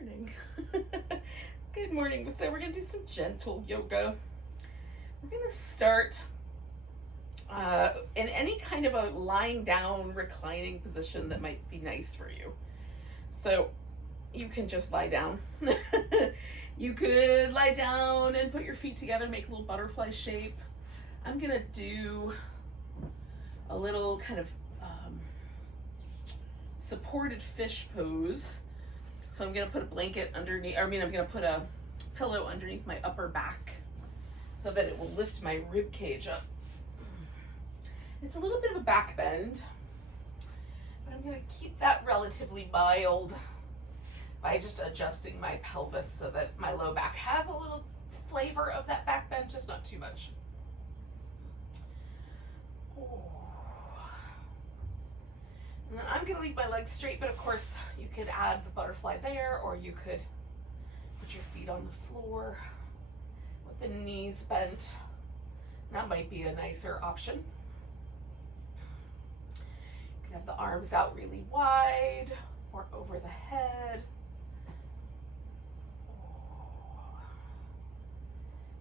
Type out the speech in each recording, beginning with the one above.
morning. Good morning. So we're going to do some gentle yoga. We're going to start in any kind of a lying down, reclining position that might be nice for you. So you can just lie down. You could lie down and put your feet together, make a little butterfly shape. I'm going to do a little kind of supported fish pose. So I'm gonna put a blanket underneath, I'm gonna put a pillow underneath my upper back so that it will lift my rib cage up. It's a little bit of a back bend, but I'm gonna keep that relatively mild by just adjusting my pelvis so that my low back has a little flavor of that back bend, just not too much. And then I'm gonna leave my legs straight, but of course you could add the butterfly there, or you could put your feet on the floor with the knees bent. That might be a nicer option. You can have the arms out really wide or over the head.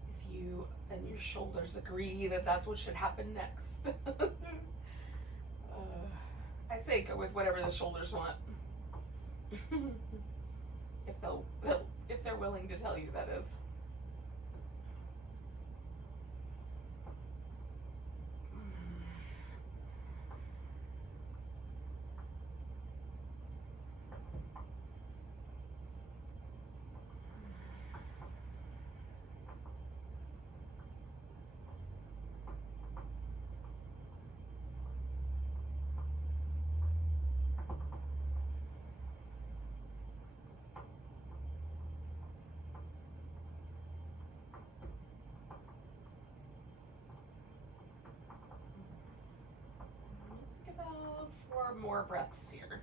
If you and your shoulders agree that that's what should happen next. I say go with whatever the shoulders want. if they're willing to tell you, that is. About 4 more breaths here.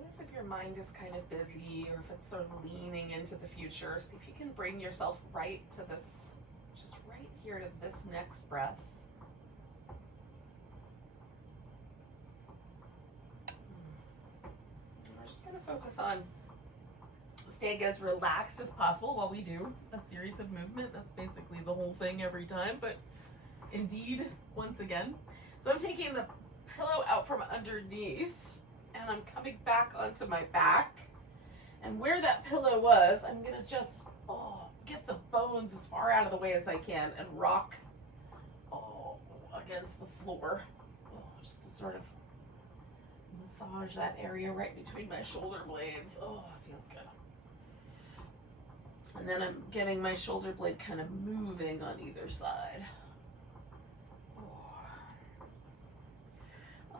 Notice if your mind is kind of busy or if it's sort of leaning into the future. See if you can bring yourself right to this, just right here to this next breath. Focus on staying as relaxed as possible while we do a series of movement. That's basically the whole thing every time, but indeed, once again. So I'm taking the pillow out from underneath and I'm coming back onto my back. And where that pillow was, I'm gonna just get the bones as far out of the way as I can and rock against the floor. Just to sort of massage that area right between my shoulder blades. Oh, it feels good. And then I'm getting my shoulder blade kind of moving on either side. All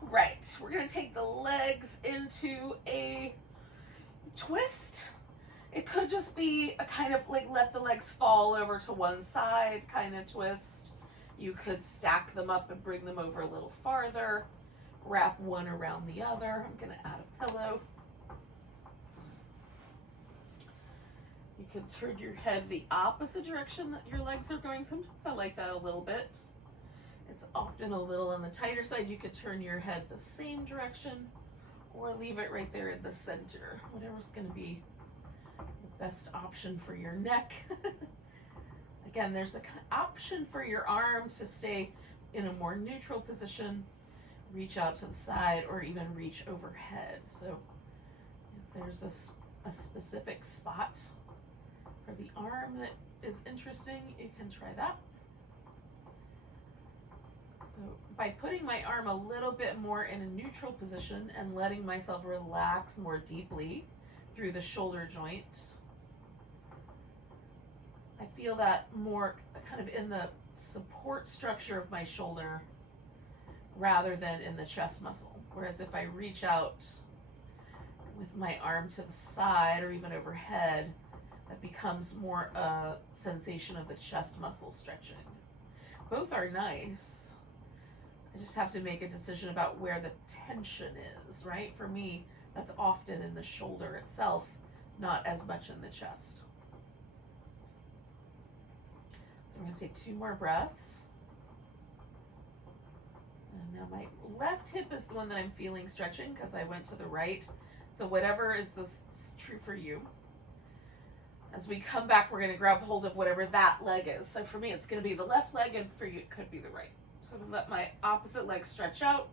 right, we're gonna take the legs into a twist. It could just be a kind of like let the legs fall over to one side kind of twist. You could stack them up and bring them over a little farther. Wrap one around the other. I'm gonna add a pillow. You can turn your head the opposite direction that your legs are going. Sometimes I like that a little bit. It's often a little on the tighter side. You could turn your head the same direction or leave it right there in the center. Whatever's gonna be the best option for your neck. Again, there's an option for your arms to stay in a more neutral position, reach out to the side, or even reach overhead. So if there's a specific spot for the arm that is interesting, you can try that. So by putting my arm a little bit more in a neutral position and letting myself relax more deeply through the shoulder joint, I feel that more kind of in the support structure of my shoulder rather than in the chest muscle. Whereas if I reach out with my arm to the side or even overhead, that becomes more a sensation of the chest muscle stretching. Both are nice. I just have to make a decision about where the tension is, right? For me, That's often in the shoulder itself, not as much in the chest. So I'm going to take 2 more breaths. And now my left hip is the one that I'm feeling stretching because I went to the right. So whatever is this true for you. As we come back, we're going to grab hold of whatever that leg is. So for me, it's going to be the left leg, and for you, it could be the right. So I'm going to let my opposite leg stretch out,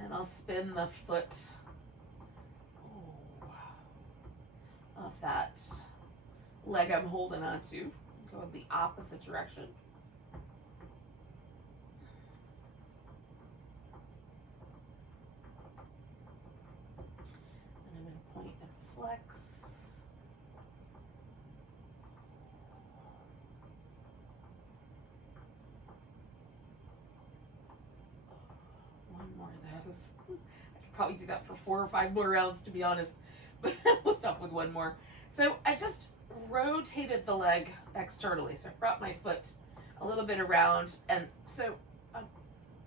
and I'll spin the foot of that leg I'm holding on to. Go in the opposite direction. And I'm going to point and flex. One more of those. I could probably do that for 4 or 5 more rounds, to be honest, but we'll stop with one more. So I just rotated the leg externally. So I brought my foot a little bit around, and so I'm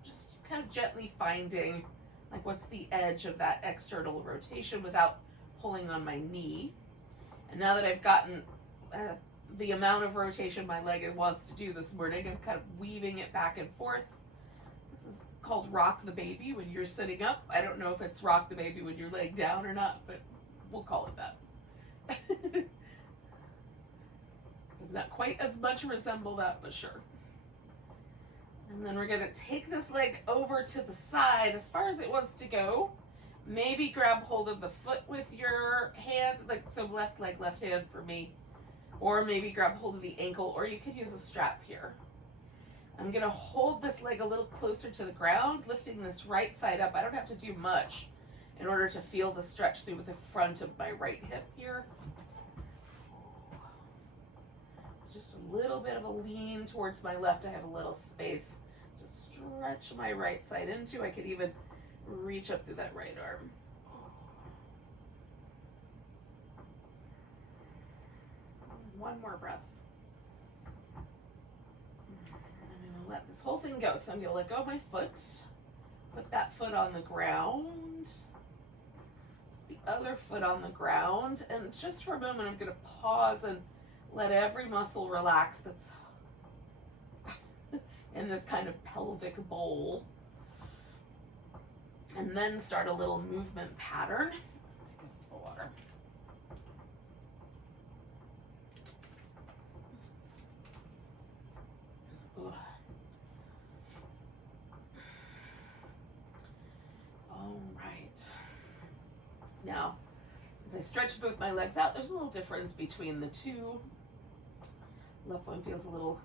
just kind of gently finding like what's the edge of that external rotation without pulling on my knee. And now that I've gotten the amount of rotation my leg wants to do this morning, I'm kind of weaving it back and forth. This is called rock the baby when you're sitting up. I don't know if it's rock the baby when you're laying down or not, but we'll call it that. Does not quite as much resemble that, but sure. And then we're going to take this leg over to the side as far as it wants to go. Maybe grab hold of the foot with your hand, like so left leg, left hand for me. Or maybe grab hold of the ankle, or you could use a strap here. I'm going to hold this leg a little closer to the ground, lifting this right side up. I don't have to do much in order to feel the stretch through the front of my right hip here. Just a little bit of a lean towards my left. I have a little space to stretch my right side into. I could even reach up through that right arm. One more breath. I'm going to let this whole thing go. So I'm going to let go of my foot. Put that foot on the ground. The other foot on the ground. And just for a moment, I'm going to pause and let every muscle relax that's in this kind of pelvic bowl. And then start a little movement pattern. Take a sip of water. Ugh. All right. Now, if I stretch both my legs out, there's a little difference between the two. Left one feels a little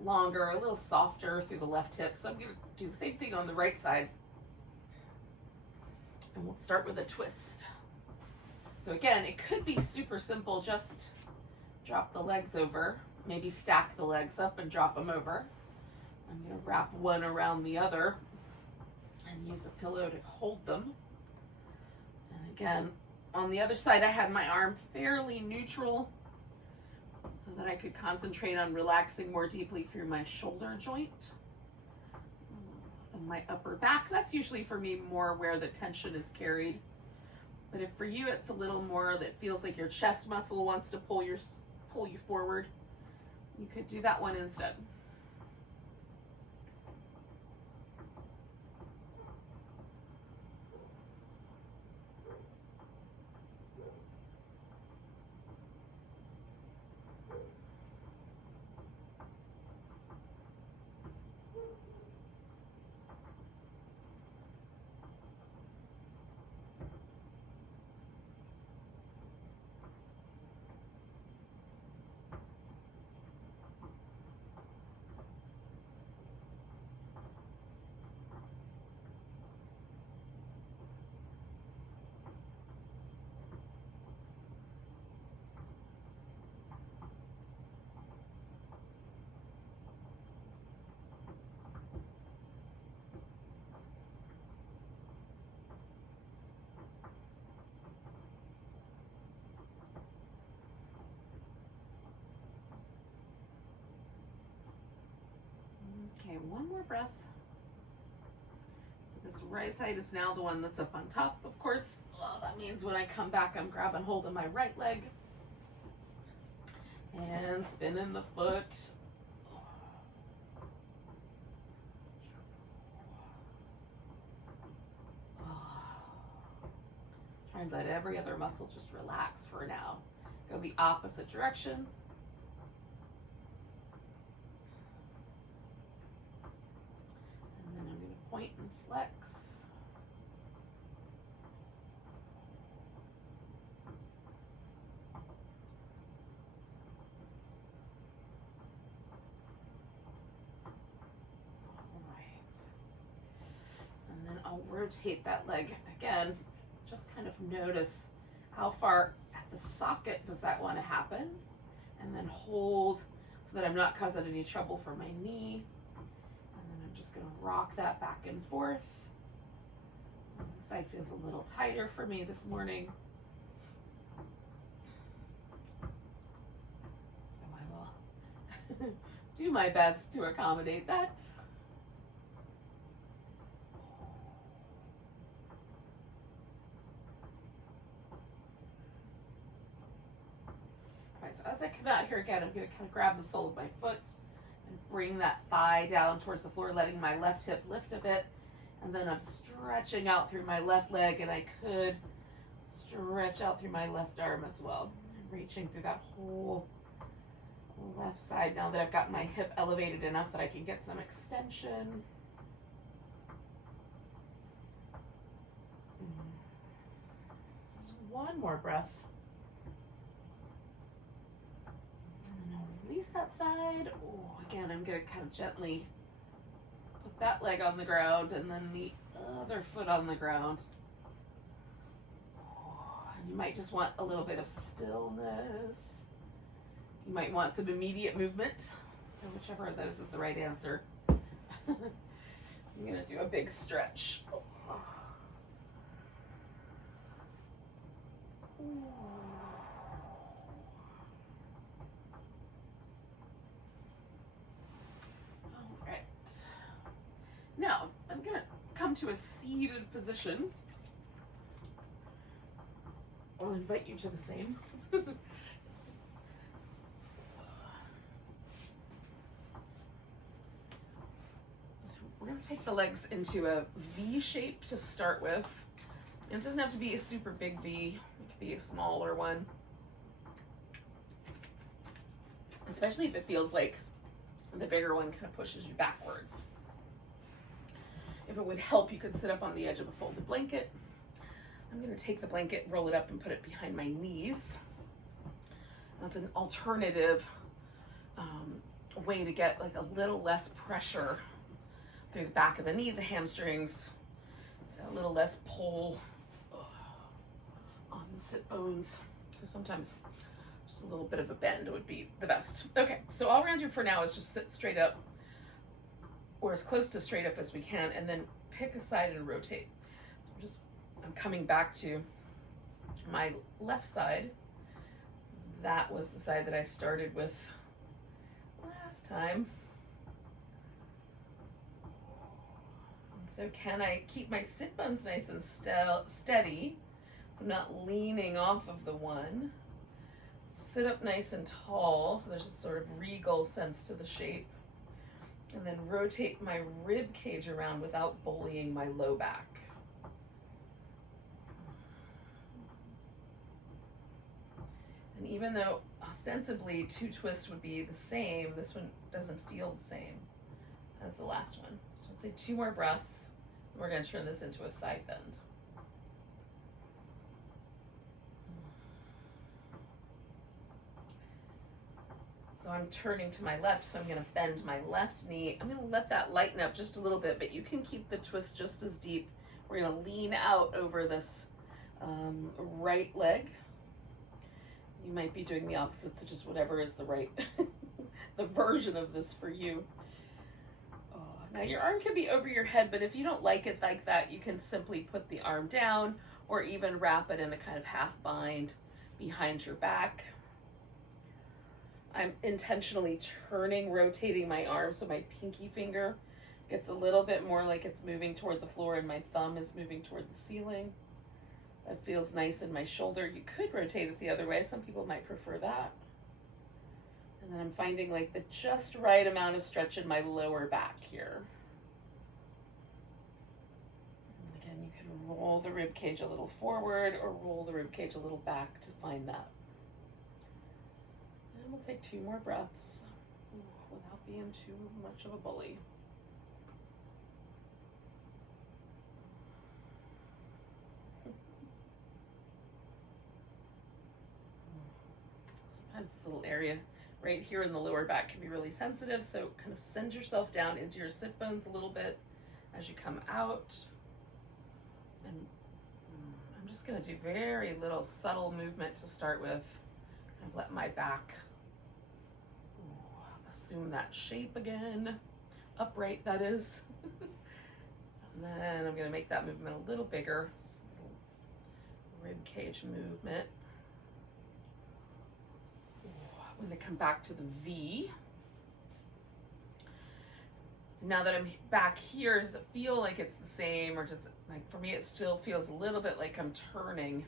longer, a little softer through the left hip. So I'm going to do the same thing on the right side. And we'll start with a twist. So again, it could be super simple. Just drop the legs over. Maybe stack the legs up and drop them over. I'm going to wrap one around the other and use a pillow to hold them. And again, on the other side, I had my arm fairly neutral so that I could concentrate on relaxing more deeply through my shoulder joint and my upper back. That's usually for me more where the tension is carried. But if for you it's a little more that feels like your chest muscle wants to pull you forward, you could do that one instead. Okay, one more breath. So this right side is now the one that's up on top. Of course, Well, that means when I come back, I'm grabbing hold of my right leg and spinning the foot. Trying to let every other muscle just relax for now. Go the opposite direction. And then I'm going to point and flex. I'll rotate that leg again. Just kind of notice how far at the socket does that want to happen, and then hold so that I'm not causing any trouble for my knee. And then I'm just going to rock that back and forth. The side feels a little tighter for me this morning, so I will do my best to accommodate that. So as I come out here again, I'm going to kind of grab the sole of my foot and bring that thigh down towards the floor, letting my left hip lift a bit. And then I'm stretching out through my left leg, and I could stretch out through my left arm as well. I'm reaching through that whole left side now that I've got my hip elevated enough that I can get some extension. Just one more breath. Release that side. Oh, again, I'm going to kind of gently put that leg on the ground and then the other foot on the ground. Oh, and you might just want a little bit of stillness. You might want some immediate movement. So whichever of those is the right answer. I'm going to do a big stretch. Oh. Now, I'm going to come to a seated position. I'll invite you to the same. So we're going to take the legs into a V shape to start with. It doesn't have to be a super big V. It could be a smaller one. Especially if it feels like the bigger one kind of pushes you backwards. If it would help, you could sit up on the edge of a folded blanket. I'm going to take the blanket, roll it up, and put it behind my knees. That's an alternative way to get like a little less pressure through the back of the knee, the hamstrings, a little less pull on the sit bones. So sometimes just a little bit of a bend would be the best. Okay, so all we're going to do for now is just sit straight up, or as close to straight up as we can, and then pick a side and rotate. So I'm coming back to my left side. That was the side that I started with last time. And so can I keep my sit bones nice and steady, so I'm not leaning off of the one. Sit up nice and tall, so there's a sort of regal sense to the shape. And then rotate my rib cage around without bullying my low back. And even though ostensibly 2 twists would be the same, this one doesn't feel the same as the last one. So I'd say 2 more breaths, and we're going to turn this into a side bend. So I'm turning to my left, so I'm going to bend my left knee. I'm going to let that lighten up just a little bit, but you can keep the twist just as deep. We're going to lean out over this right leg. You might be doing the opposite, so just whatever is the right, the version of this for you. Oh, now your arm can be over your head, but if you don't like it like that, you can simply put the arm down or even wrap it in a kind of half bind behind your back. I'm intentionally rotating my arm so my pinky finger gets a little bit more like it's moving toward the floor and my thumb is moving toward the ceiling. That feels nice in my shoulder. You could rotate it the other way. Some people might prefer that. And then I'm finding like the just right amount of stretch in my lower back here. And again, you can roll the rib cage a little forward or roll the rib cage a little back to find that. And we'll take 2 more breaths without being too much of a bully. Sometimes this little area right here in the lower back can be really sensitive, so kind of send yourself down into your sit bones a little bit as you come out. And I'm just going to do very little subtle movement to start with. Kind of let my back assume that shape again, upright that is. And then I'm going to make that movement a little bigger, rib cage movement. I'm going to come back to the V. Now that I'm back here, does it feel like it's the same, or does it, like for me, it still feels a little bit like I'm turning.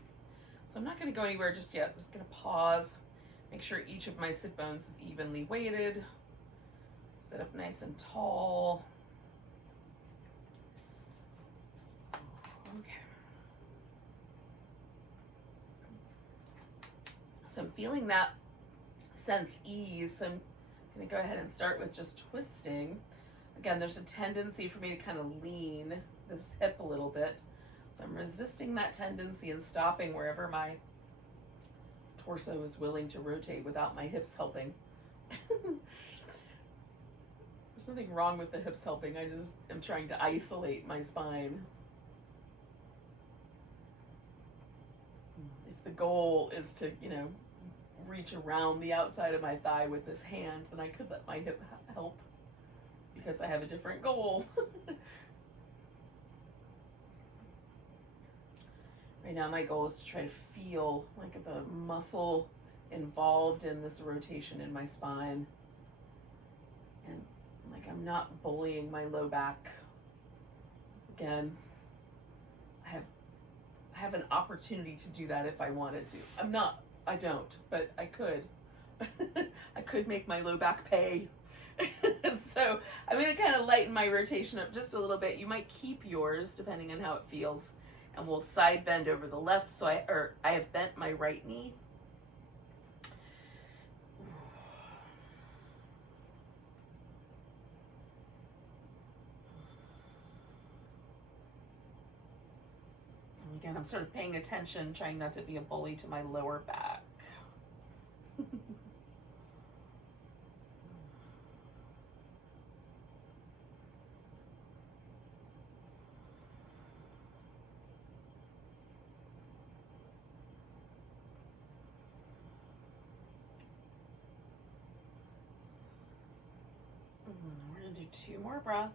So I'm not going to go anywhere just yet. I'm just going to pause, make sure each of my sit bones is evenly weighted. Sit up nice and tall. Okay. So I'm feeling that sense ease. So I'm going to go ahead and start with just twisting. Again, there's a tendency for me to kind of lean this hip a little bit. So I'm resisting that tendency and stopping wherever my torso is willing to rotate without my hips helping. There's nothing wrong with the hips helping. I just am trying to isolate my spine. If the goal is to, reach around the outside of my thigh with this hand, then I could let my hip help because I have a different goal. Right now my goal is to try to feel like the muscle involved in this rotation in my spine, and like I'm not bullying my low back. Again, I have an opportunity to do that if I wanted to. I don't, but I could. I could make my low back pay. So I'm going to kind of lighten my rotation up just a little bit. You might keep yours depending on how it feels. And we'll side bend over the left. So I have bent my right knee. And again, I'm sort of paying attention, trying not to be a bully to my lower back. We're going to do 2 more breaths.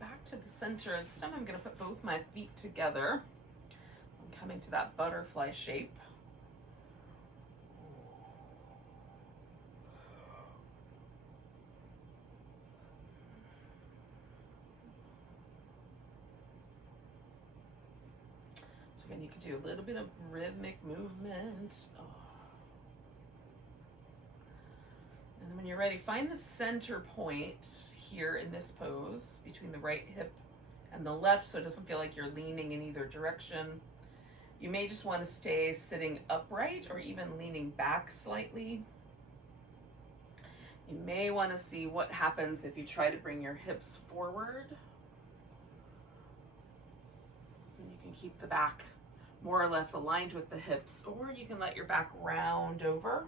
Back to the center. This time I'm going to put both my feet together. I'm coming to that butterfly shape. So again, you could do a little bit of rhythmic movement. And then when you're ready, find the center point here in this pose between the right hip and the left, so it doesn't feel like you're leaning in either direction. You may just want to stay sitting upright or even leaning back slightly. You may want to see what happens if you try to bring your hips forward. And you can keep the back more or less aligned with the hips, or you can let your back round over.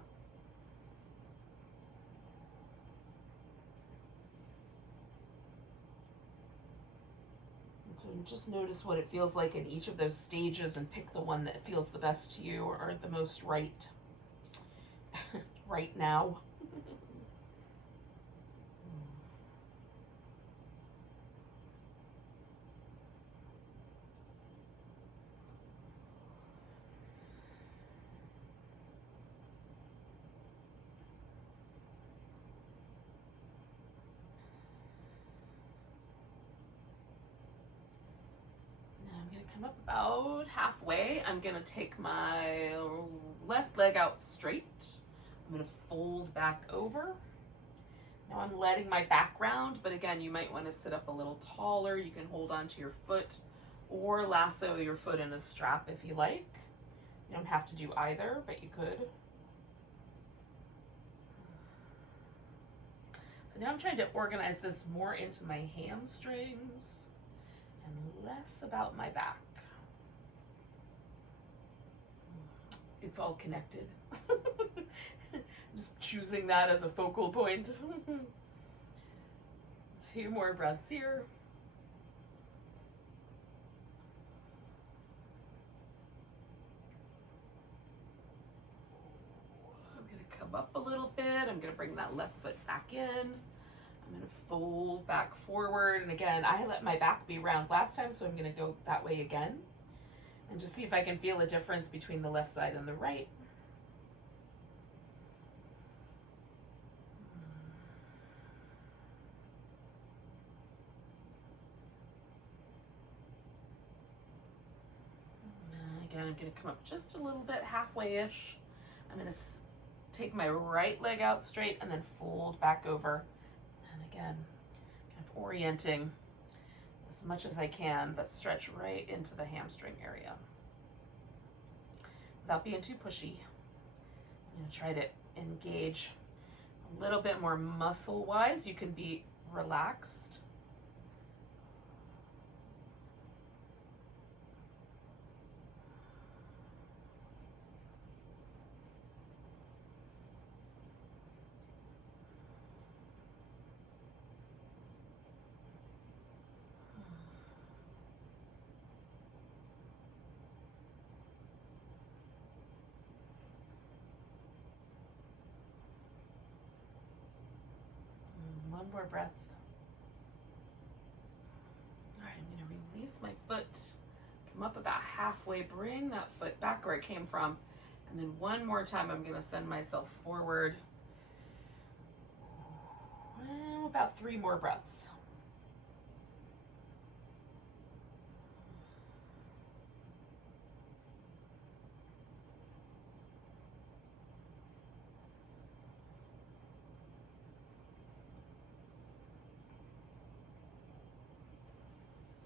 So just notice what it feels like in each of those stages and pick the one that feels the best to you or the most right right now. come up about halfway. I'm gonna take my left leg out straight. I'm gonna fold back over. Now I'm letting my back round, but again, you might want to sit up a little taller. You can hold on to your foot or lasso your foot in a strap if you like. You don't have to do either, but you could. So now I'm trying to organize this more into my hamstrings and less about my back. It's all connected. Just choosing that as a focal point. 2 more breaths here. I'm going to come up a little bit. I'm going to bring that left foot back in. I'm going to fold back forward. And again, I let my back be round last time, so I'm going to go that way again. And just see if I can feel a difference between the left side and the right. Again, I'm going to come up just a little bit, halfway-ish. I'm going to take my right leg out straight and then fold back over. And again, kind of orienting as much as I can, that stretch right into the hamstring area. Without being too pushy, I'm going to try to engage a little bit more muscle-wise. You can be relaxed. One more breath. All right, I'm going to release my foot, come up about halfway, bring that foot back where it came from, and then one more time I'm going to send myself forward. And about 3 more breaths.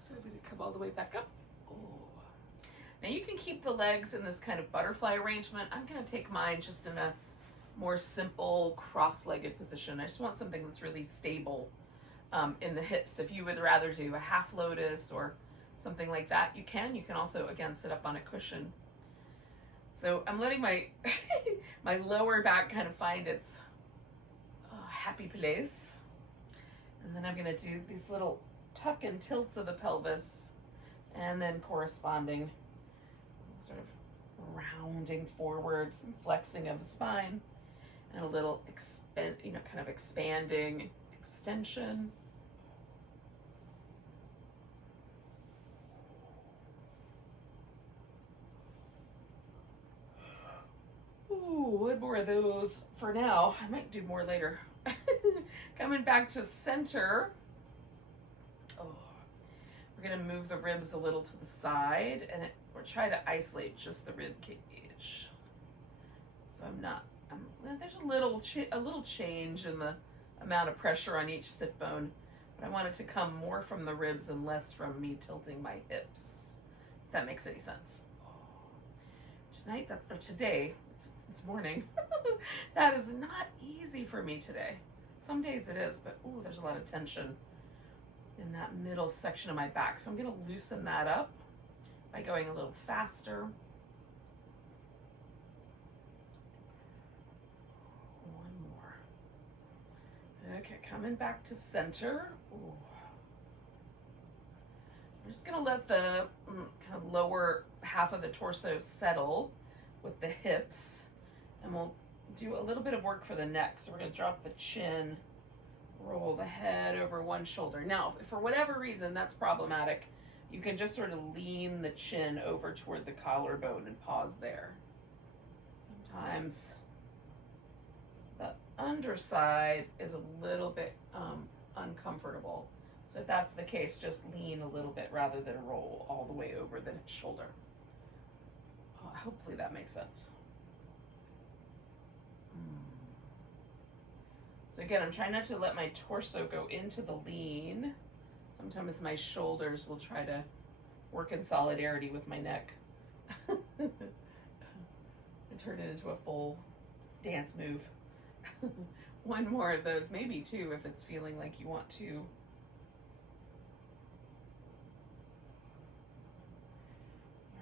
So I'm going to come all the way back up. Ooh. Now you can keep the legs in this kind of butterfly arrangement. I'm going to take mine just in a more simple cross-legged position. I just want something that's really stable in the hips. If you would rather do a half lotus or something like that, you can. You can also, again, sit up on a cushion. So I'm letting my my lower back kind of find its happy place. And then I'm going to do these little tuck and tilts of the pelvis, and then corresponding sort of rounding forward, flexing of the spine, and a little kind of expanding extension. Ooh, one more of those for now. I might do more later. Coming back to center. Oh, we're going to move the ribs a little to the side, and we're trying to isolate just the rib cage. So there's a little change in the amount of pressure on each sit bone, but I want it to come more from the ribs and less from me tilting my hips, if that makes any sense. Today, it's morning. That is not easy for me today. Some days it is, but ooh, there's a lot of tension in that middle section of my back. So I'm going to loosen that up by going a little faster. One more. Okay, coming back to center. Ooh. I'm just going to let the kind of lower half of the torso settle with the hips, and we'll do a little bit of work for the neck. So we're going to drop the chin, roll the head over one shoulder. Now, if for whatever reason that's problematic, you can just sort of lean the chin over toward the collarbone and pause there. Sometimes the underside is a little bit uncomfortable. So if that's the case, just lean a little bit rather than roll all the way over the shoulder. Hopefully that makes sense. So again, I'm trying not to let my torso go into the lean. Sometimes my shoulders will try to work in solidarity with my neck. And turn it into a full dance move. One more of those, maybe two, if it's feeling like you want to.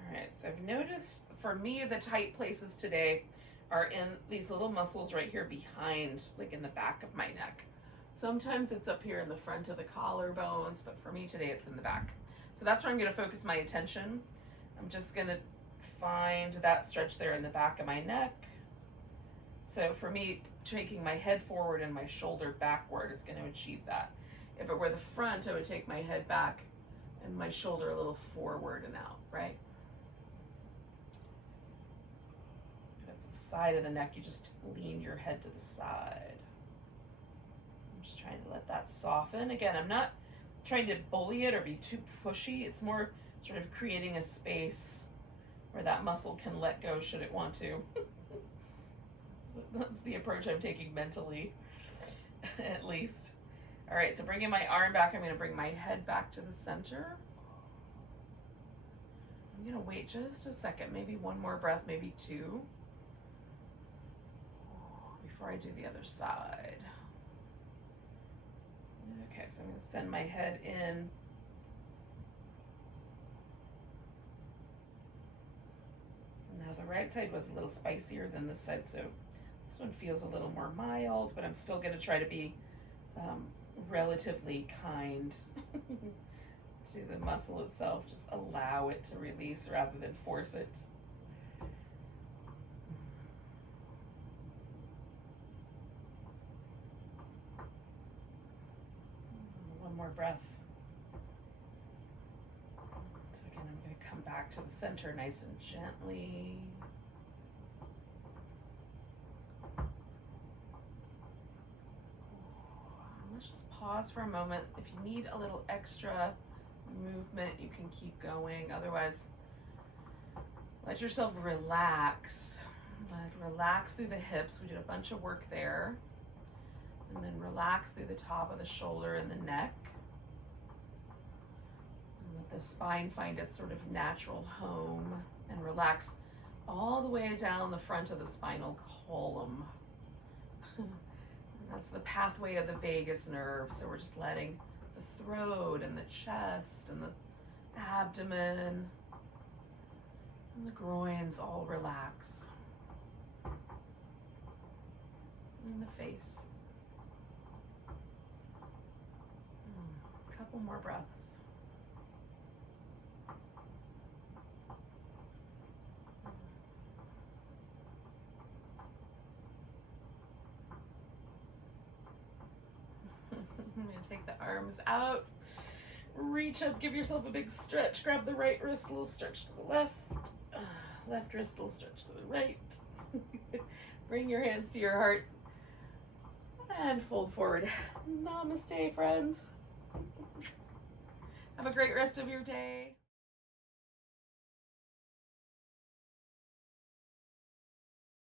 All right, so I've noticed for me, the tight places today are in these little muscles right here behind, like in the back of my neck. Sometimes it's up here in the front of the collarbones, but for me today it's in the back. So that's where I'm going to focus my attention. I'm just going to find that stretch there in the back of my neck. So for me, taking my head forward and my shoulder backward is going to achieve that. If it were the front, I would take my head back and my shoulder a little forward and out, right? Side of the neck, you just lean your head to the side. I'm just trying to let that soften. Again, I'm not trying to bully it or be too pushy. It's more sort of creating a space where that muscle can let go should it want to. So that's the approach I'm taking mentally, at least. All right, so bringing my arm back, I'm going to bring my head back to the center. I'm going to wait just a second, maybe one more breath, maybe two, before I do the other side. Okay, so I'm going to send my head in. Now the right side was a little spicier than this side, so this one feels a little more mild, but I'm still going to try to be relatively kind to the muscle itself. Just allow it to release rather than force it. One more breath. So again, I'm going to come back to the center nice and gently. Let's just pause for a moment. If you need a little extra movement, you can keep going. Otherwise, let yourself relax. Like relax through the hips. We did a bunch of work there. And then relax through the top of the shoulder and the neck. And let the spine find its sort of natural home. And relax all the way down the front of the spinal column. That's the pathway of the vagus nerve. So we're just letting the throat and the chest and the abdomen and the groins all relax. And the face. A couple more breaths. I'm going to take the arms out, reach up, give yourself a big stretch, grab the right wrist, a little stretch to the left, left wrist, a little stretch to the right. Bring your hands to your heart and fold forward. Namaste, friends. Have a great rest of your day.